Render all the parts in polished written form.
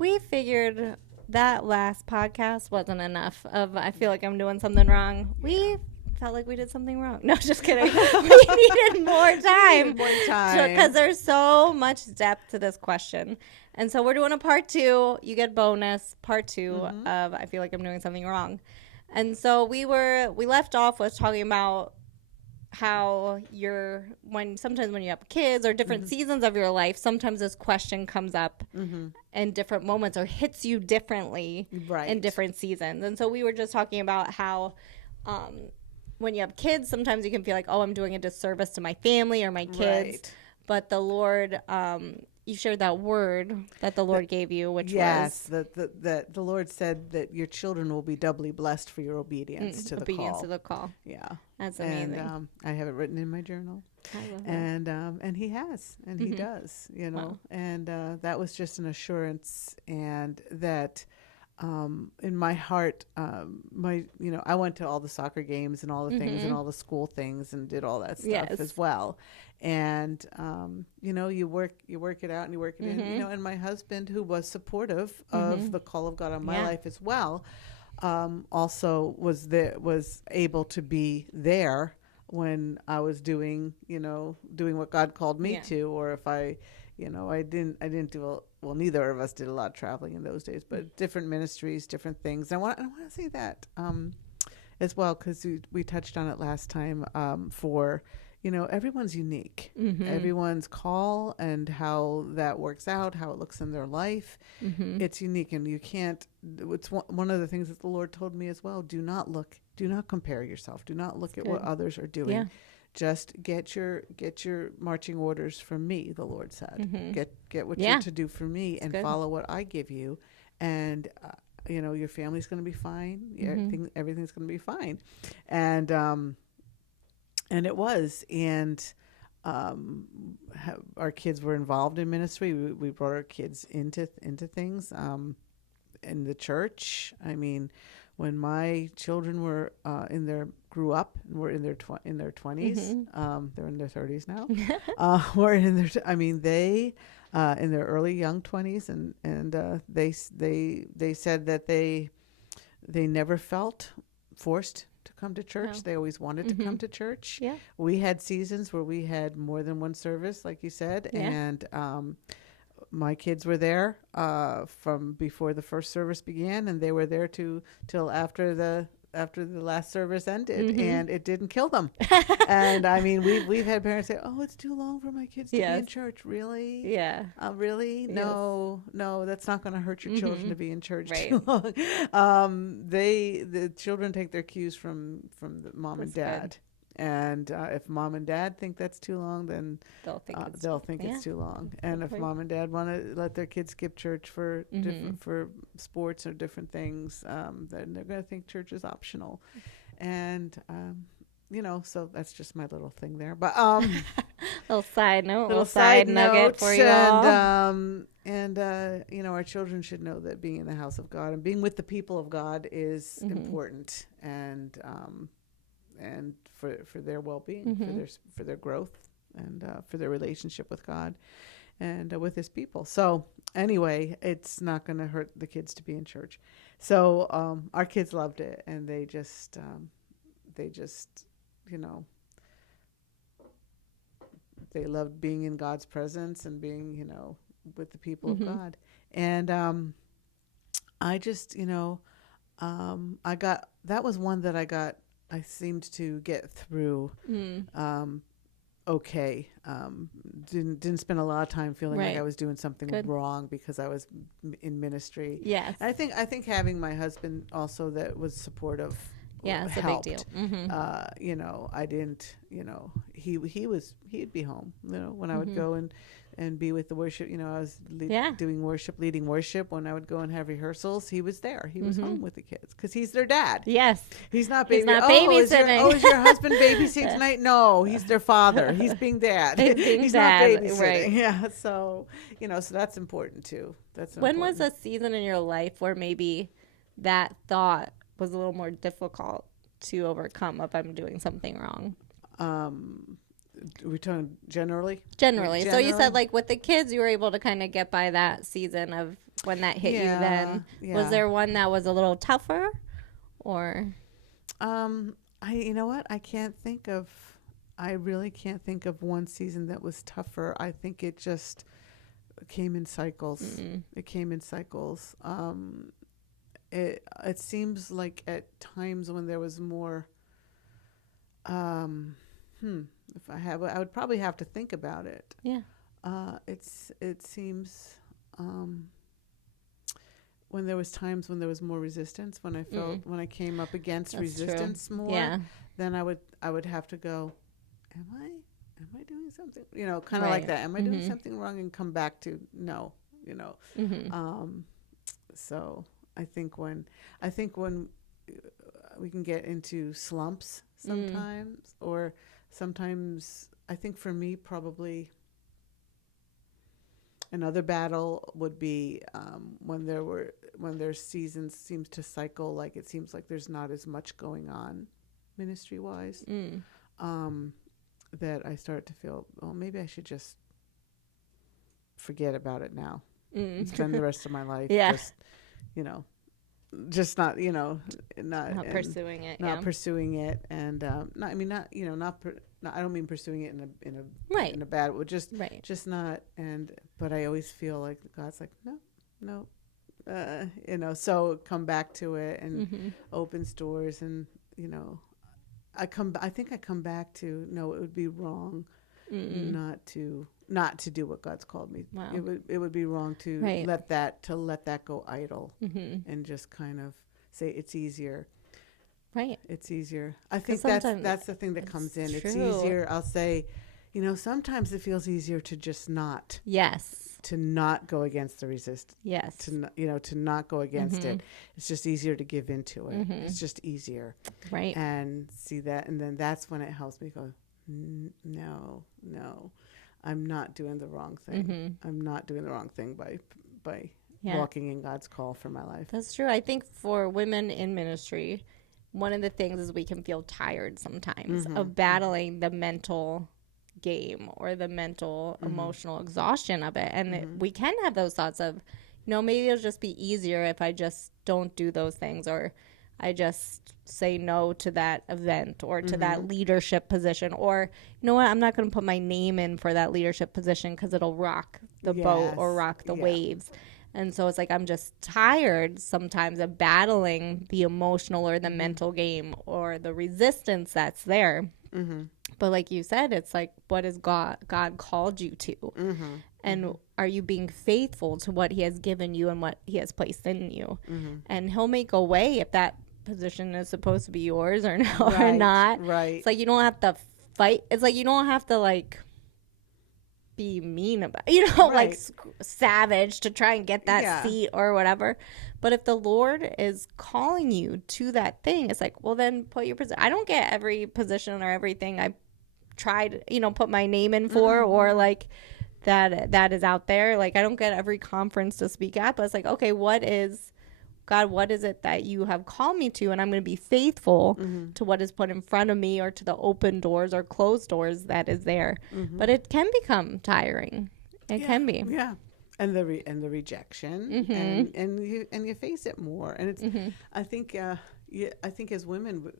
We figured that last podcast wasn't enough of I feel like I'm doing something wrong. We felt like we did something wrong. No, just kidding. We needed more time. Because there's so much depth to this question. And so we're doing a part 2. You get bonus part 2 of I feel like I'm doing something wrong. And so we left off with talking about how sometimes when you have kids or different seasons of your life, sometimes this question comes up in different moments or hits you differently in different seasons. And so we were just talking about how when you have kids, sometimes you can feel like, oh, I'm doing a disservice to my family or my kids. But the Lord, you shared that word that the Lord gave you, which was the Lord said that your children will be doubly blessed for your obedience to the call. Obedience to the call. Yeah, that's amazing. And I have it written in my journal. I love and He has, and He does, you know. Wow. And that was just an assurance, and that. In my heart, I went to all the soccer games and all the things and all the school things and did all that stuff as well. And, you work it out and you work it in, and my husband, who was supportive of the call of God on my life as well, also was able to be there when I was doing what God called me to, or if I didn't do well, neither of us did a lot of traveling in those days, but different ministries, different things. And I want to say that as well, because we touched on it last time. For everyone's unique. Everyone's call and how that works out, how it looks in their life. It's unique, and you can't. It's one of the things that the Lord told me as well. Do not compare yourself. Do not look at what others are doing. Yeah. Just get your marching orders from me, the Lord said. Get what you're to do for me, and follow what I give you, and your family's going to be fine. Everything's going to be fine, and it was. And our kids were involved in ministry. We brought our kids into things in the church. I mean, when my children were grew up and were in their 20s, they're in their 30s now. Were in their they in their early young 20s, and they said that they never felt forced to come to church. No. They always wanted to come to church. Yeah. We had seasons where we had more than one service, like you said, and my kids were there from before the first service began, and they were there till after the last service ended, and it didn't kill them. And I mean, we've had parents say, "Oh, it's too long for my kids to be in church." Really? Yeah. Really? Yes. No, that's not going to hurt your children to be in church too long. The children take their cues from the mom and dad. Good. And if mom and dad think that's too long, then they'll think it's too long. And if mom and dad want to let their kids skip church for for sports or different things, then they're going to think church is optional. And so that's just my little thing there. But little side nugget for you all. And our children should know that being in the house of God and being with the people of God is important, and for their well-being, for their growth, and for their relationship with God and with His people. So anyway, it's not going to hurt the kids to be in church. So our kids loved it, and they just they loved being in God's presence and being with the people of God. And I just I got that was one that I seemed to get through okay. Didn't spend a lot of time feeling like I was doing something wrong because I was in ministry. Yes. And I think having my husband also that was supportive it's helped. A big deal. I didn't, he'd be home, when I would go and be with the worship, I was doing worship, leading worship. When I would go and have rehearsals, he was there. He was home with the kids because he's their dad. Yes. He's not babysitting. Is your husband babysitting tonight? No, he's their father. He's being dad. He's not babysitting. Right. Yeah. So, so that's important too. When was a season in your life where maybe that thought was a little more difficult to overcome if I'm doing something wrong? we talking generally? Generally. So you said like with the kids, you were able to kind of get by that season of when that hit you then. Yeah. Was there one that was a little tougher or? You know what? I really can't think of one season that was tougher. I think it just came in cycles. Mm-mm. It came in cycles. It seems like at times when there was more, if I would probably have to think about it. Yeah. It seems, when there was times when there was more resistance, when I felt, when I came up against That's resistance true. More, then I would have to go, am I doing something, kind of like that. Am I doing something wrong, and come back to no, so I think when we can get into slumps sometimes, or sometimes, I think for me, probably another battle would be when their seasons seems to cycle, like it seems like there's not as much going on ministry wise, that I start to feel, well, maybe I should just forget about it now and spend the rest of my life just not pursuing it, pursuing it, and I don't mean pursuing it in a bad way, just not, but I always feel like God's like, no, so come back to it, and opens doors, and I think I come back to, no, it would be wrong not to do what God's called me. Wow. It would be wrong to let that go idle, and just kind of say it's easier. Right. It's easier. I think that's the thing that comes in. True. It's easier. I'll say, sometimes it feels easier to just not. Yes. To not go against the resistance. Yes. To not go against it. It's just easier to give into it. It's just easier. Right. And see that, and then that's when it helps me go, no, I'm not doing the wrong thing. I'm not doing the wrong thing by walking in God's call for my life. That's true. I think for women in ministry, one of the things is we can feel tired sometimes of battling the mental game or the mental emotional exhaustion of it, and we can have those thoughts of, maybe it'll just be easier if I just don't do those things, or I just say no to that event, or to that leadership position, or I'm not going to put my name in for that leadership position because it'll rock the boat or rock the waves. And so it's like I'm just tired sometimes of battling the emotional or the mental game or the resistance that's there. But like you said, it's like, what has God called you to? And are you being faithful to what he has given you and what he has placed in you? And he'll make a way if that position is supposed to be yours or not. Right. It's like you don't have to fight. It's like you don't have to be mean about, like savage to try and get that seat or whatever. But if the Lord is calling you to that thing, it's like, well, then put your position. I don't get every position or everything I tried, put my name in for, or like that is out there. Like I don't get every conference to speak at, but it's like, okay, what is it that you have called me to? And I'm going to be faithful to what is put in front of me, or to the open doors or closed doors that is there. But it can become tiring. It can be. Yeah. And the rejection, and you face it more. And it's, I think as women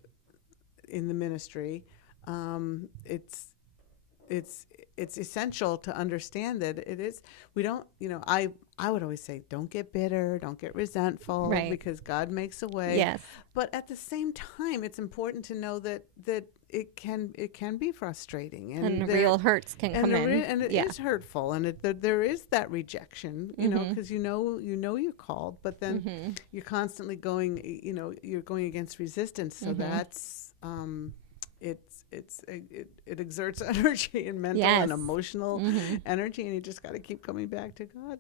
in the ministry, it's essential to understand that it is, we don't, I would always say, don't get bitter, don't get resentful, because God makes a way. Yes. But at the same time, it's important to know that it can be frustrating, and real hurts can come in, and it is hurtful, and there is that rejection, because you're called, but then you're constantly going, you're going against resistance, so that's it exerts energy and mental and emotional energy, and you just got to keep coming back to God.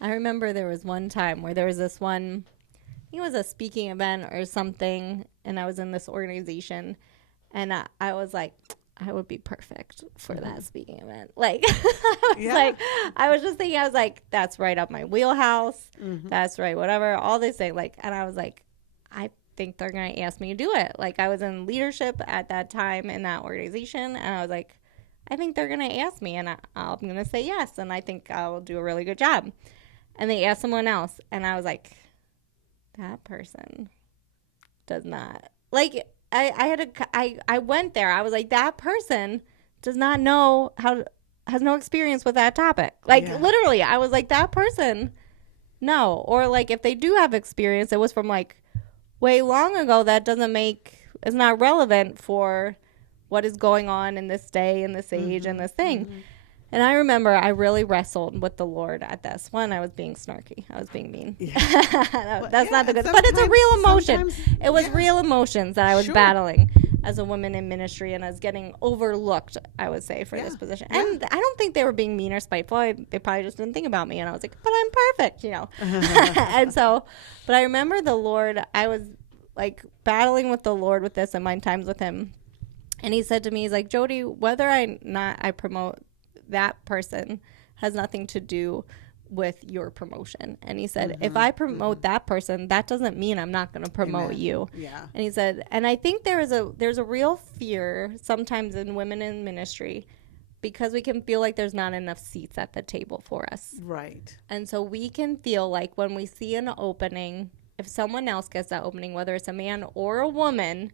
I remember there was one time where there was this one, I think it was a speaking event or something, and I was in this organization, and I was like, I would be perfect for that speaking event. Like, I was just thinking, I was like, that's right up my wheelhouse. That's right, whatever, all this thing. Like, and I was like, I think they're going to ask me to do it. Like, I was in leadership at that time in that organization, and I was like, I think they're going to ask me, and I'm going to say yes, and I think I will do a really good job. And they asked someone else, and I was like, that person does not. Like, I went there. I was like, that person does not know has no experience with that topic. Like, literally, I was like, that person, no. Or, like, if they do have experience, it was from, like, way long ago. That it's not relevant for what is going on in this day and this age and this thing. Mm-hmm. And I remember I really wrestled with the Lord at this. One, I was being snarky. I was being mean. Yeah. That's not the good. But it's a real emotion. It was real emotions that I was battling as a woman in ministry, and I was getting overlooked, I would say, for this position. Yeah. And I don't think they were being mean or spiteful. They probably just didn't think about me. And I was like, but I'm perfect, you know. And so, but I remember the Lord, I was like battling with the Lord with this in my times with him. And he said to me, he's like, Jody, whether I promote that person has nothing to do with your promotion. And he said, if I promote that person, that doesn't mean I'm not going to promote you. Yeah. And he said, and I think there's a real fear sometimes in women in ministry because we can feel like there's not enough seats at the table for us. Right. And so we can feel like when we see an opening, if someone else gets that opening, whether it's a man or a woman,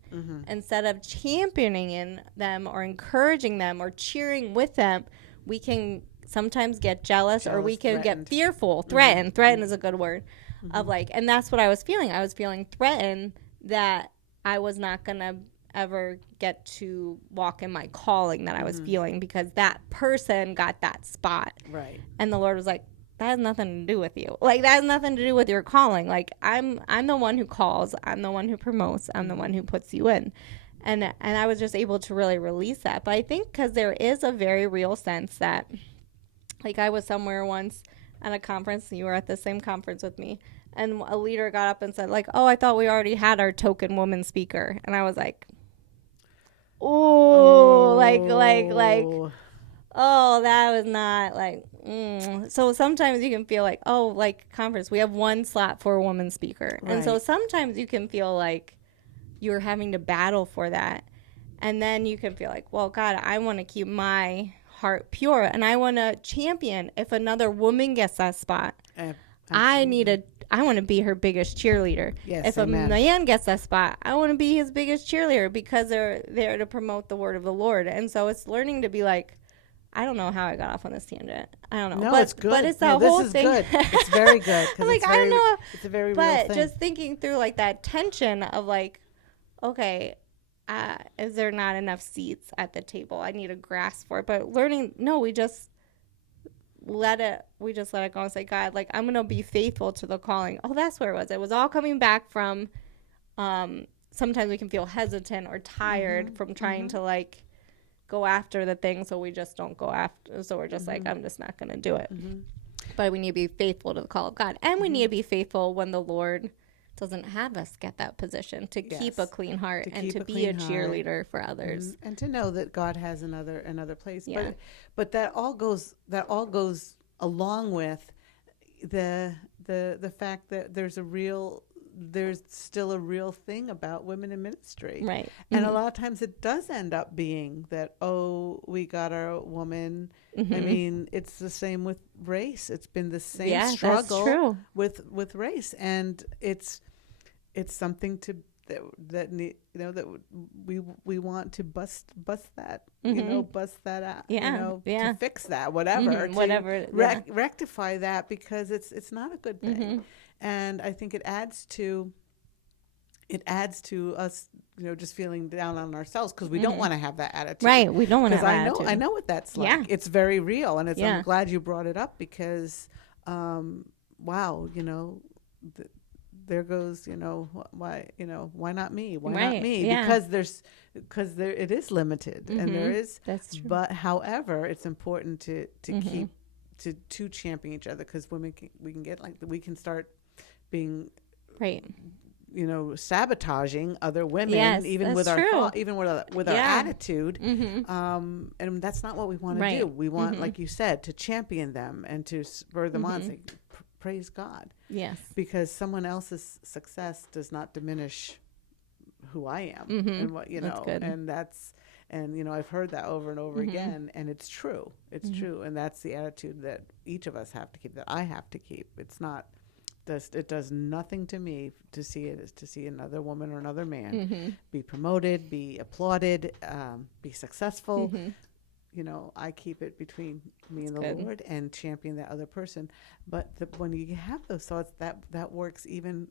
instead of championing them or encouraging them or cheering with them, we can sometimes get jealous or we can get fearful, threatened. Threatened is a good word of like, and that's what I was feeling. I was feeling threatened that I was not going to ever get to walk in my calling that I was feeling because that person got that spot. Right. And the Lord was like, that has nothing to do with you. Like, that has nothing to do with your calling. Like, I'm the one who calls. I'm the one who promotes. I'm the one who puts you in. And I was just able to really release that. But I think because there is a very real sense that, like, I was somewhere once at a conference. You were at the same conference with me. And a leader got up and said, like, oh, I thought we already had our token woman speaker. And I was like, oh, like, oh, that was not, like, So sometimes you can feel like, oh, like, conference, we have one slot for a woman speaker. Right. And so sometimes you can feel like you're having to battle for that. And then you can feel like, well, God, I want to keep my heart pure. And I want to champion if another woman gets that spot. I want to be her biggest cheerleader. Yes, if a man gets that spot, I want to be his biggest cheerleader because they're there to promote the word of the Lord. And so it's learning to be like, I don't know how I got off on this tangent. I don't know. No, it's good. But it's that whole thing. This is good. It's very good. I'm like, I don't know. It's a very real thing. But just thinking through like that tension of like, okay, is there not enough seats at the table? I need a grasp for it. But learning, no, we just let it go and say, God, like, I'm going to be faithful to the calling. Oh, that's where it was. It was all coming back from, sometimes we can feel hesitant or tired from trying to like go after the thing. So we just don't go after. So we're just like, I'm just not going to do it. But we need to be faithful to the call of God. And we need to be faithful when the Lord doesn't have us get that position to keep a clean heart and to be a cheerleader for others, and to know that God has another place. Yeah. But that all goes along with the fact that there's still a real thing about women in ministry, right? And a lot of times it does end up being that, oh, we got our woman. I mean, it's the same with race. It's been the same struggle with race, and it's something that we want to bust that bust that out, to fix that, whatever, rectify that, because it's not a good thing. And I think it adds to us, just feeling down on ourselves because we don't want to have that attitude. Right. We don't want to have that attitude. I know what that's like. Yeah. It's very real. And I'm glad you brought it up because, wow, there goes, why not me? Why not me? Yeah. Because it is limited and there is. That's true. But however, it's important to keep, to champion each other, because women we can start being right. Sabotaging other women, even with our attitude, and that's not what we want to do. We want, like you said, to champion them and to spur them on. Say, praise God, yes, because someone else's success does not diminish who I am Mm-hmm. and what, That's good. and, I've heard that over and over Mm-hmm. again, and it's true. It's Mm-hmm. true. And that's the attitude that each of us have to keep, that I have to keep. It does nothing to me to see another woman or another man Mm-hmm. be promoted, be applauded, be successful. Mm-hmm. I keep it between me and the good. Lord and champion that other person. But when you have those thoughts, that works even,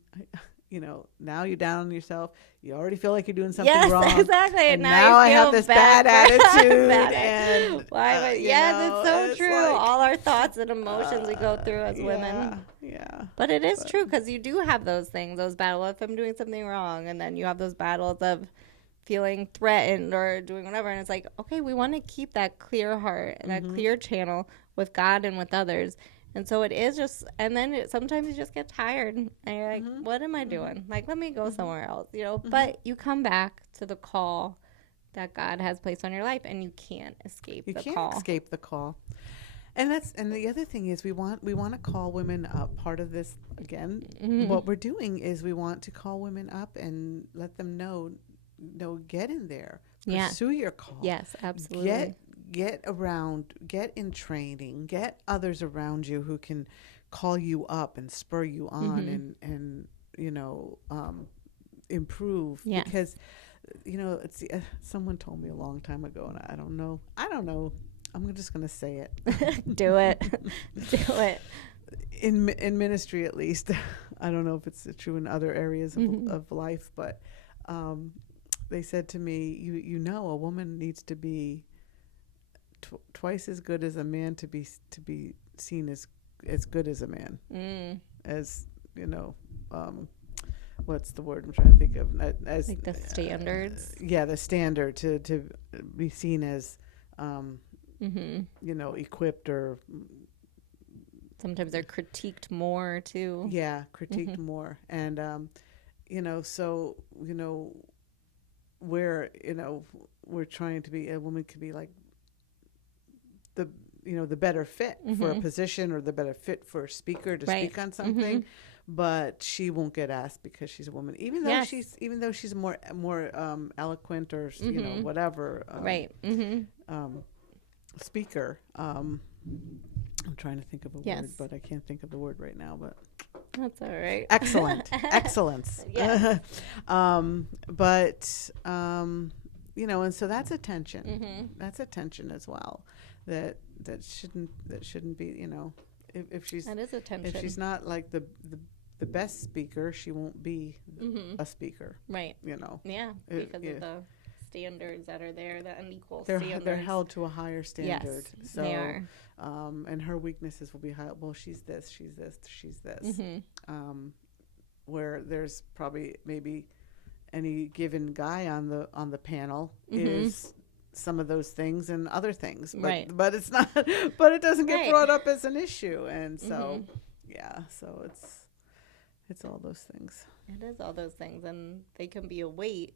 now you're down on yourself. You already feel like you're doing something Yes, wrong. exactly. And now now you I feel have this bad attitude. And why? But yes, it's so true. Like, all our thoughts and emotions we go through as women. Yeah. But it is true, because you do have those things, those battles. If I'm doing something wrong, and then you have those battles of feeling threatened or doing whatever, and it's like, okay, we want to keep that clear heart and that clear channel with God and with others. And so it is just, and then sometimes you just get tired and you're like, what am I doing? Like, let me go somewhere else, But you come back to the call that God has placed on your life, and you can't escape the call. You can't escape the call. And the other thing is we want to call women up. Part of this, again, what we're doing is we want to call women up and let them know, get in there, pursue your call. Yes, absolutely. Get around, get in training, get others around you who can call you up and spur you on and improve. Yes. Because, it's someone told me a long time ago, and I don't know. I'm just going to say it. Do it. Do it. In ministry, at least. I don't know if it's true in other areas of life, but they said to me, a woman needs to be twice as good as a man to be seen as good as a man. As what's the word I'm trying to think of? As like the standards. The standard to be seen as equipped, or sometimes they're critiqued more too. Yeah, critiqued more. And so we're trying to be, a woman could be like the better fit for a position, or the better fit for a speaker to speak on something, but she won't get asked because she's a woman, even though she's more eloquent, or whatever speaker. I'm trying to think of a word, but I can't think of the word right now, but that's all right. Excellence. Yeah. And so that's attention. That's attention as well. That shouldn't be, if she's, that is attention. If she's not like the best speaker, she won't be a speaker. Right. Yeah, because of the standards that are there, the unequal standards. They're held to a higher standard. Yes, so, they are. And her weaknesses will be high. Well, she's this, she's this, she's this. Where there's probably maybe any given guy on the panel is some of those things and other things, but it's not. But it doesn't get brought up as an issue, and so so it's all those things. It is all those things, and they can be a weight.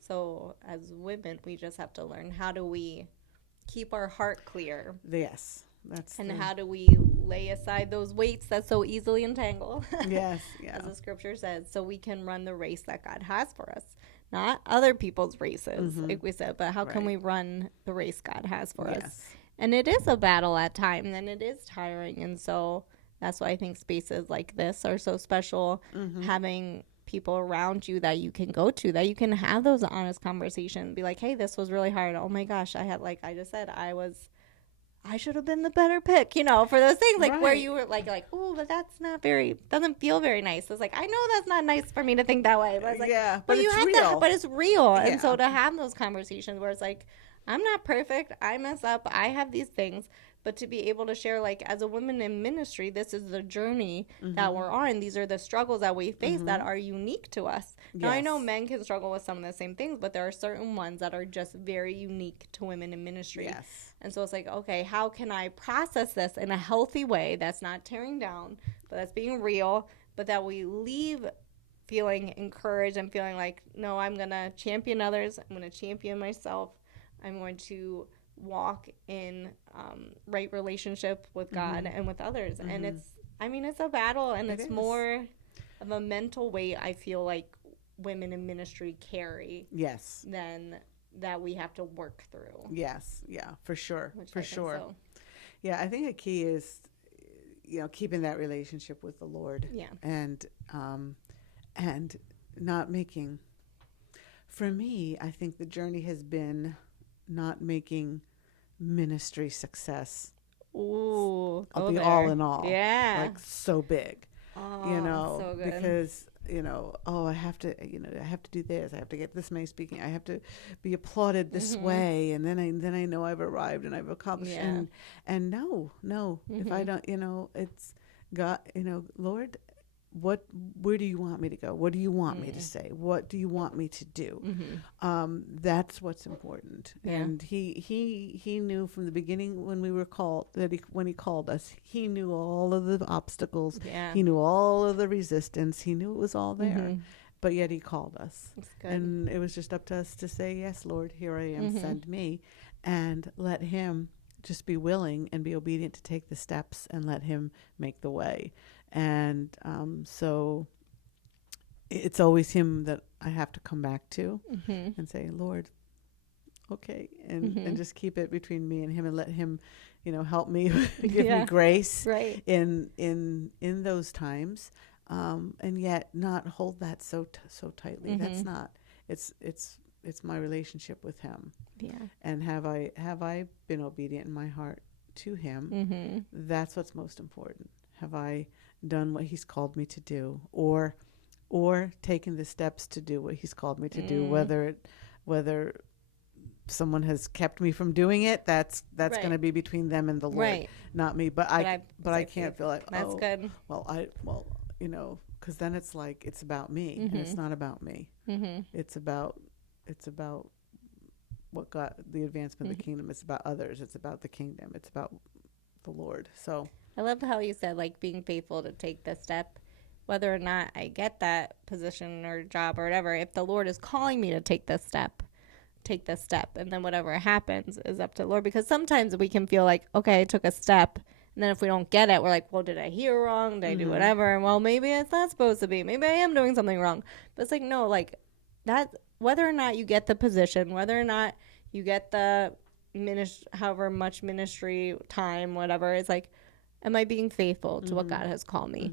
So as women, we just have to learn, how do we keep our heart clear? Yes. How do we lay aside those weights that so easily entangle? Yes, yeah. As the scripture says, so we can run the race that God has for us. Not other people's races, like we said, but how can we run the race God has for us? And it is a battle at times, and it is tiring. And so that's why I think spaces like this are so special, having people around you that you can go to, that you can have those honest conversations, be like, hey, this was really hard. Oh my gosh, like I just said, I should have been the better pick, for those things, like where you were like, oh, but that's not doesn't feel very nice. It's like, I know that's not nice for me to think that way, but it's like, but you have real. But it's real. Yeah. And so to have those conversations where it's like, I'm not perfect, I mess up, I have these things, but to be able to share, like, as a woman in ministry, this is the journey that we're on. These are the struggles that we face that are unique to us. Now, I know men can struggle with some of the same things, but there are certain ones that are just very unique to women in ministry. Yes. And so it's like, okay, how can I process this in a healthy way that's not tearing down, but that's being real, but that we leave feeling encouraged and feeling like, no, I'm going to champion others. I'm going to champion myself. I'm going to walk in right relationship with God and with others. And it's a battle, and it's more of a mental weight, I feel like, women in ministry carry. Yes. Then that we have to work through. Yes. Yeah, for sure. For sure. So. Yeah, I think a key is, keeping that relationship with the Lord. Yeah. And not making, for me, I think the journey has been not making ministry success. Ooh. I'll be all in all. Yeah. Like so big. Oh, so good. Because, I have to do this. I have to get this many speaking. I have to be applauded this way. And then I know I've arrived and I've accomplished. Yeah. And no, if I don't, it's God, Lord, where do you want me to go? What do you want me to say? What do you want me to do? That's what's important. Yeah. And he knew from the beginning when we were called, when he called us, he knew all of the obstacles. Yeah. He knew all of the resistance. He knew it was all there. But yet he called us. That's good. And it was just up to us to say, yes, Lord, here I am, send me. And let him just be willing and be obedient to take the steps and let him make the way. And so it's always him that I have to come back to and say, Lord, okay, and just keep it between me and him and let him, help me, give me grace in those times, and yet not hold that so tightly. That's not. It's my relationship with him. Yeah. And have I been obedient in my heart to him? That's what's most important. Have I done what he's called me to do, or taken the steps to do what he's called me to do, whether someone has kept me from doing it, that's going to be between them and the Lord, not me. But I can't feel like, that's good. Because then it's like it's about me, and it's not about me. It's about what God, the advancement of the kingdom. It's about others. It's about the kingdom. It's about the Lord. So I love how you said, like, being faithful to take the step, whether or not I get that position or job or whatever. If the Lord is calling me to take this step, and then whatever happens is up to the Lord. Because sometimes we can feel like, okay, I took a step, and then if we don't get it, we're like, well, did I hear wrong? Did I do whatever? And well, maybe it's not supposed to be. Maybe I am doing something wrong. But it's like, no, like that, whether or not you get the position, whether or not you get the however much ministry time, whatever, it's like, am I being faithful to what God has called me?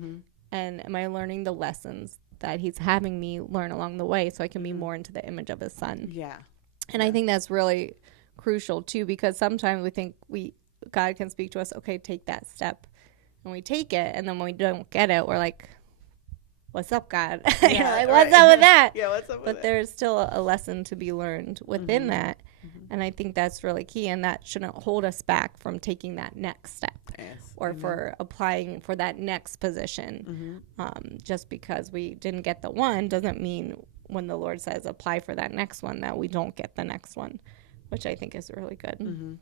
And am I learning the lessons that he's having me learn along the way so I can be more into the image of his son? Yeah. And I think that's really crucial too, because sometimes we think God can speak to us, okay, take that step. And we take it, and then when we don't get it, we're like, what's up, God? Yeah, what's up with that? Yeah, what's up with But there's still a lesson to be learned within that. And I think that's really key, and that shouldn't hold us back from taking that next step or for applying for that next position. Just because we didn't get the one doesn't mean when the Lord says apply for that next one that we don't get the next one, which I think is really good.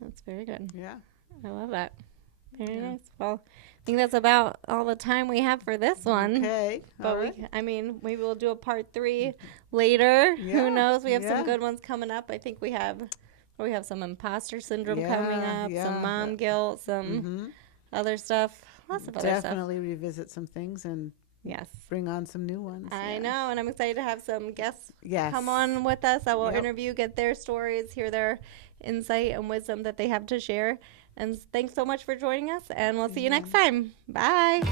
That's very good. Yeah. I love that. Very nice. Well, I think that's about all the time we have for this one. Okay. But maybe we'll do a part 3 later. Yeah. Who knows? We have some good ones coming up. I think we have some imposter syndrome coming up, some mom guilt, some other stuff. Lots of other stuff. Definitely revisit some things and bring on some new ones. I know, and I'm excited to have some guests Yes. come on with us that will interview, get their stories, hear their insight and wisdom that they have to share. And thanks so much for joining us, and we'll see you next time. Bye.